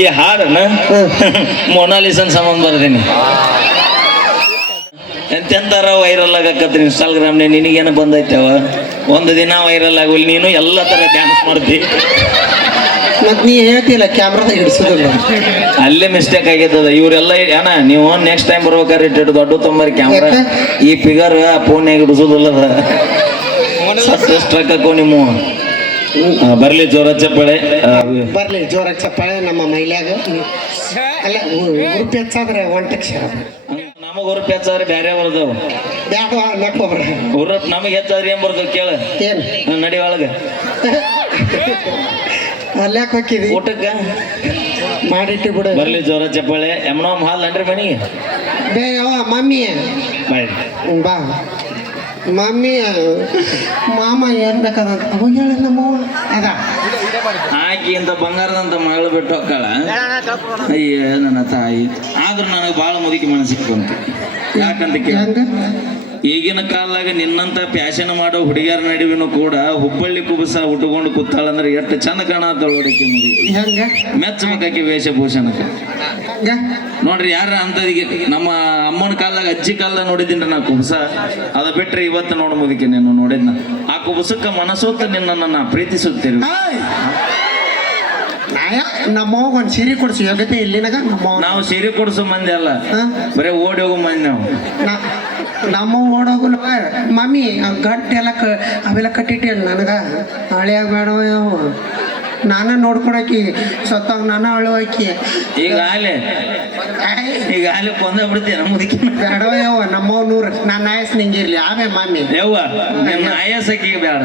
ಈ ಹಾಡನ್ನ ಮೊನಾಲಿಸನ್ ಸಂಬಂಧ ಬರ್ದೀನಿ. ಎಂತೆಂತಾರ ವೈರಲ್ ಆಗಕತ್ರಿ ಇನ್ಸ್ಟಾಗ್ರಾಮ್ನೇ ನಿನಗೇನು ಬಂದೈತವ? ಒಂದು ದಿನ ವೈರಲ್ ಆಗುವಲ್ಲಿ ನೀನು ಎಲ್ಲ ಥರ ಡ್ಯಾನ್ಸ್ ಮಾಡ್ತಿ. ಮತ್ ನೀ ಹೇಳ್ತಿಲ್ಲ ಕ್ಯಾಮ್ರಾದಾಗ ಹಿಡಿಸೋದಿಲ್ಲ. ಅಲ್ಲೇ ಮಿಸ್ಟೇಕ್ ಆಗೈತದ ಇವರೆಲ್ಲ ಏನ ನೀವು ನೆಕ್ಸ್ಟ್ ಟೈಮ್ ಬರ್ಬೇಕಾದ್ರೆ ಇಟ್ಟು ದೊಡ್ಡ ತೊಂಬರಿ ಕ್ಯಾಮ್ರಾ ಈ ಫಿಗರ್ ಫೋನ್ಯಾಗ ಹಿಡಿಸೋದಿಲ್ಲದ. ಸ್ಟ್ರಕ್ ಹಾಕೋ ನಿಮ್ಮ ಬರ್ಲಿ ಜೋರ ಚಪ್ಪಳೆ. ಆ, ಬರ್ಲಿ ಜೋರ ಚಪ್ಪಾಳೆ ನಮ್ಮ ಮೈಲಾಗ. ಅಲ್ಲ ಉಡುಪಿ ಹೆಚ್ಚಾದ್ರೆ ಒಂಟಕ್ಕೆ ನಮಗ ಉರುಪ್ ಹೆಚ್ಚಾದ್ರೆ ಬ್ಯಾರೆ ಬರ್ದವು ಬ್ಯಾಡ ನಕ್ಕೋಬ್ರ ಉರುಪ್ ನಮಗ್ ಹೆಚ್ಚಾದ್ರೆ ಏನ್ ಬರ್ದವ್ ಕೇಳ. ಏನ್? ನಡಿ ಒಳಗ. ಅಲ್ಯಾಕ ಹೋಗಿದಿ ಊಟಕ್ಕ? ಮಾಡಿಟ್ಟು ಬಿಡು. ಬರ್ಲಿ ಜೋರ ಚಪ್ಪಳೆ. ಎಮ್ಮನೋ ಹಾಲ್ ಅನ್ರಿ ಮನಿ ಬೇ ಮಮ್ಮಿ. ಬಾ. ಮಮ್ಮಿ ಮಾಮ ಏನ್ ಬೇಕಾದ ಹೋಗ್ಯಾಳ ನಮ್ಮ. ಅದ. ಆಕಿ ಅಂತ ಬಂಗಾರದಂತ ಮಗಳು ಬಿಟ್ಟು ಹೋಗ್ತಾಳ. ಅಯ್ಯ ನನ್ನ ತಾಯಿ. ಆದ್ರೂ ನನಗೆ ಭಾಳ ಮುದುಕಿ ಮನಸ್ಸಿಗೆ ಬಂತು. ಯಾಕಂತ ಕೇಳ. ಹೆಂಗ? ಈಗಿನ ಕಾಲದಾಗ ನಿನ್ನಂತ ಪ್ಯಾಶನ್ ಮಾಡೋ ಹುಡುಗಿಯರ ನಡುವಿನೂ ಕೂಡ ಹುಬ್ಬಳ್ಳಿ ಕುಬಸ ಉಟ್ಕೊಂಡು ಕೂತಾಳಂದ್ರೆ ಎಷ್ಟು ಚಂದ ಕಾಣತ್ತಾಳ ಹುಡುಗಿ ಮುಗಿ ಮೆಚ್ಚ ಮೆಚ್ಚಬೇಕಾಕಿ ವೇಷಭೂಷಣಕ್ಕೆ. ಹೆಂಗ? ನೋಡ್ರಿ ಯಾರ ಅಂತದಿಗೆ ನಮ್ಮ ಅಮ್ಮನ ಕಾಲದಾಗ ಅಜ್ಜಿ ಕಾಲದಾಗ ನೋಡಿದ್ದೀನಿ ನಾ ಕುಬಸ ಅದ ಬಿಟ್ರೆ ಇವತ್ತು ನೋಡು ನೀನು ನೋಡಿದ್ನ. ಆ ಕುಬಸಕ್ಕ ಮನಸ್ಸೋತ ನಿನ್ನನ್ನು ನಾ ಪ್ರೀತಿಸುತ್ತೇವೆ ಹಾಯ್. ನಾಯ ನಮ್ಮವ್ಗ ಒಂದ್ ಸೀರೆ ಕೊಡಿಸು. ಯೋಗ್ಯತೆ ಇಲ್ಲಿನಾಗ ನಾವು ಸೀರೆ ಕೊಡಿಸೋ ಮಂದಿ ಅಲ್ಲ. ಬರೀ ಓಡಿ ಹೋಗೋ ಮಂದಿ ನಾವು. ನಮ್ಮ ಓಡೋಗು ಮಮ್ಮಿ ಗಂಟೆಲ್ಲ ಗಂಟು ಎಲ್ಲ ಕ ಅವೆಲ್ಲ ಕಟ್ಟಿಟ್ಟಿ ನನಗ. ಬೇಡವ ಯಾವ. ನಾನ ನೋಡ್ಕೊಳಕಿ ಸತ್ತಾಗ ನಾನ ಅಳುವಾಕಿ. ಈಗ ಆಲೆ ಈಗ ಆಲೆ ಕೊಂದ ಬಿಡ್ತೀಯ ನಮ್ಮದಕ್ಕೆ ಬೇಡವ ಯವ್ವ ನಮ್ಮವ್ ನೂರು ನಾನು ಆಯಸ್ ನಿಂಗಿರ್ಲಿ ಆಮೇ ಮಾಮಿ. ಯವ್ವ ನಿನ್ನ ಆಯಸಕ್ಕಿಗೆ ಬೇಡ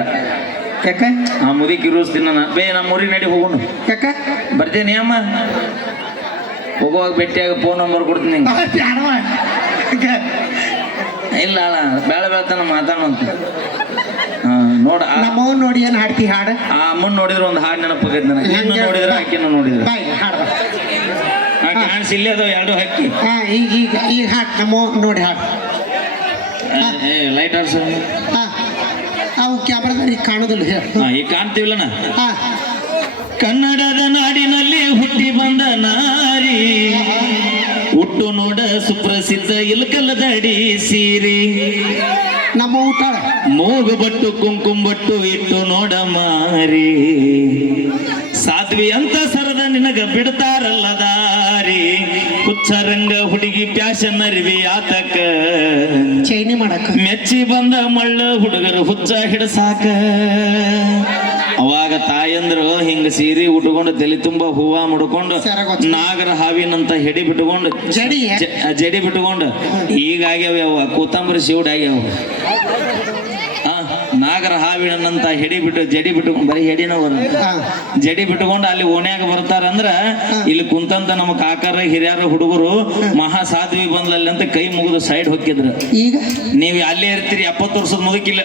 ಯಾಕ? ಆ ಮುದಿ ಇರೋಸ್ತಿನ ನಾನು ಬೇ ನಮ್ಮ ಊರಿಗೆ ನಡಿ ಹೋಗೋಣ. ಯಾಕ? ಬರ್ತೀನಿ ಅಮ್ಮ. ಹೋಗುವಾಗ ಭೇಟಿಯಾಗ ಫೋನ್ ನಂಬರ್ ಕೊಡ್ತೀನಿ ನಿಂಗೆ. ಯಾಕ? ಇಲ್ಲ ಅಲ್ಲ ಬೇಡ ಬೇಳ್ತಾನ ಮಾತಾಡೋಂತ ಹಾ. ನೋಡ ನಮ್ಮವ್ ನೋಡಿ ಏನ್ ಹಾಡ್ತಿ ಹಾಡು? ಆ ಅಮ್ಮನ್ ನೋಡಿದ್ರೆ ಒಂದು ಹಾಡು ನೆನಪಾಗೈತೆ ನನಗೆ. ನಿನ್ನ ನೋಡಿದ್ರ ಆಕಿನ ನೋಡಿದ್ರೆ. ಬಾಯ್ ಹಾಡ್ದ. ಆ ಕಾಣಿಸಿ ಇಲ್ಲೇ ಅದಾವ ಎರಡು ಹಕ್ಕಿ. ಹಾ ಈಗ ಈಗ ಈಗ ಹಾಡ್ ನಮ್ಮವ್ ನೋಡಿ ಹಾಡು. ಏ ಲೈಟ್ ಆರ್ಸ್ ಹಾ ಅವು ಕ್ಯಾಮ್ರಾದಲ್ಲಿ ಕಾಣೋದಿಲ್ಲ ಹೇಳು. ಹಾ ಈಗ ಕಾಣ್ತೀವಿಲ್ಲಣ್ಣ? ಹಾ. ಕನ್ನಡದ ನಾಡಿನಲ್ಲಿ ಹುಟ್ಟಿ ಬಂದ ನಾರಿ. ನೋಡ ಸುಪ್ರಸಿದ್ಧ ಇಲ್ಕಲ್ಲದಡಿ ಸೀರಿ. ನಮ್ಮ ಊಟ. ಮೂಗು ಬಟ್ಟು ಕುಂಕುಮ ಬಟ್ಟು ಇಟ್ಟು ನೋಡ ಮಾರಿ. ಸಾಧ್ವಿ ಅಂತ ಸರದ ನಿನಗ ಬಿಡ್ತಾರಲ್ಲ ದಾರಿ. ಹುಚ್ಚರಂಗ ಹುಡುಗಿ ಪ್ಯಾಶನ್ ಅರಿವಿ ಆತಕ. ಚೈನಿ ಮಾಡಕ ಮೆಚ್ಚಿ ಬಂದ ಮಳ್ಳ ಹುಡುಗರು ಹುಚ್ಚ ಹಿಡಸಾಕ. ಅವಾಗ ತಾಯಂದ್ರು ಹಿಂಗ ಸೀರೆ ಉಟ್ಕೊಂಡು ತಲೆ ತುಂಬ ಹೂವ ಮುಡ್ಕೊಂಡು. ನಾಗರ ಹಾವಿನಂತ ಹೆಡಿ ಬಿಟ್ಕೊಂಡು ಜಡಿ? ಬಿಟ್ಕೊಂಡು ಈಗ ಆಗ್ಯಾವ ಯಾವ ಕೂತಂಬರಿ ಶಿವಡ್ ಆಗ್ಯಾವ. ಆ, ನಾಗರ ಹಾವಿನಂತ ಹೆಡಿ ಬಿಟ್ಟು ಜಡಿ ಬಿಟ್ಟು ಬರೀ ಹೆಡಿನ ಬರುತ್ತೆ ಜಡಿ ಬಿಟ್ಕೊಂಡು ಅಲ್ಲಿ ಓಣ್ಯಾಗ ಬರ್ತಾರಂದ್ರ ಇಲ್ಲಿ ಕುಂತಂತ ನಮ್ಮ ಕಾಕರ ಹಿರಿಯರ ಹುಡುಗರು ಮಹಾ ಸಾಧ್ವಿ ಬಂದ್ಲಲ್ಲಿ ಅಂತ ಕೈ ಮುಗಿದು ಸೈಡ್ ಹೊಕ್ಕಿದ್ರು. ಈಗ? ನೀವು ಅಲ್ಲೇ ಇರ್ತೀರಿ ಎಪ್ಪತ್ತು ವರ್ಷದ ಮುದುಕಿಲ್ಲ.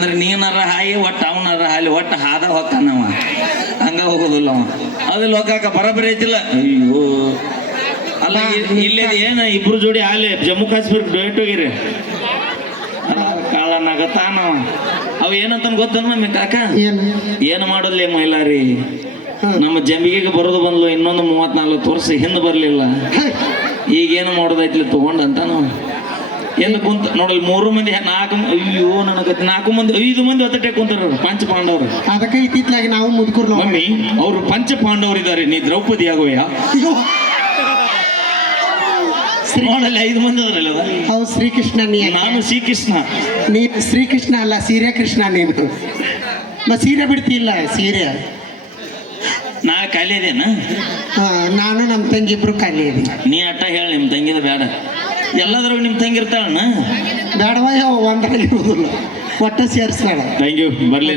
ಅಂದ್ರೆ ನೀನಾರ ಹಾಯಿ ಒಟ್ಟು ಅವನಾರ ಹಾಲಿ ಒಟ್ಟು ಹಾದ ಹೊತ್ತಾನವ ಹಂಗ ಹೋಗೋದಿಲ್ಲ ಅವ. ಅದು ಲೋಕಾಕ ಬರಬರಿ ಐತಿಲ್ಲ. ಅಯ್ಯೋ. ಅಲ್ಲ ಇಲ್ಲಿ ಏನು ಇಬ್ರು ಜೋಡಿ ಹಾಲಿ ಜಮ್ಮು ಕಾಶ್ಮೀರ್ ಡೈರೆಕ್ಟ್ ಹೋಗಿರಿ? ಕಾಳನಾಗ ತಾನವ ಅವ ಏನಂತ ಗೊತ್ತನ ನಮ್ಮ ಕಾಕ? ಏನು? ಮಾಡೋದ್ಲೇ ಮೈಲಾರಿ. ನಮ್ಮ ಜಂಬಿಗೆಗೆ ಬರೋದು ಬಂದ್ಲು ಇನ್ನೊಂದು ಮೂವತ್ನಾಲ್ಕು ವರ್ಷ ಹಿಂದೆ ಬರಲಿಲ್ಲ. ಈಗೇನು ಮಾಡೋದೈತ್ಲಿ ತಗೊಂಡಂತ ನಾವು ಎಂದು ಕುಂತ ನೋಡಲ್ ಮೂರು ಮಂದಿ ನಾಲ್ಕು ಅಯ್ಯೋ ನನಗೆ ನಾಲ್ಕು ಮಂದಿ ಐದು ಮಂದಿ ಹೊತ್ತಟೆ ಕುಂತಾರ ಪಂಚ ಪಾಂಡವರು ಅದಕ್ಕೆ ಇತ್ತಿತ್ಲಾಗಿ ನಾವು ಮುದುಕರು ಮಮ್ಮಿ ಅವರು ಪಂಚ ಪಾಂಡವರಿದ್ದಾರೆ ನೀ ದ್ರೌಪದಿ ಆಗೋಯ್ಯ ನೋಡಲ್ಲಿ ಐದು ಮಂದಿ ಅದರಲ್ಲ ಹೌದು ಶ್ರೀಕೃಷ್ಣ ನೀ ನಾನು ಶ್ರೀಕೃಷ್ಣ. ನೀ ಶ್ರೀಕೃಷ್ಣ ಅಲ್ಲ ಸೀರೆ ಕೃಷ್ಣ ನೀನು. ಸೀರೆ ಬಿಡ್ತಿಲ್ಲ ಸೀರೆ. ನಾ ಖಾಲಿ ಹಾ, ನಾನು ನಮ್ಮ ತಂಗಿ ಇಬ್ರು ಖಾಲಿ ನೀ ಅಟ್ಟ ಹೇಳ ನಿಮ್ಮ ತಂಗಿದ ಬೇಡ ಎಲ್ಲದ್ರಾಗ ನಿಮ್ಮ ತಂಗಿ ಇರ್ತಾಳಣ್ಣ? ಬೇಡವ ಯಾವ ಒಂದರಲ್ಲಿ ಇರೋದಿಲ್ಲ ಒಟ್ಟ ಸೇರಿಸ್ತಾಳ ಥ್ಯಾಂಕ್ ಯು ಬರ್ಲಿ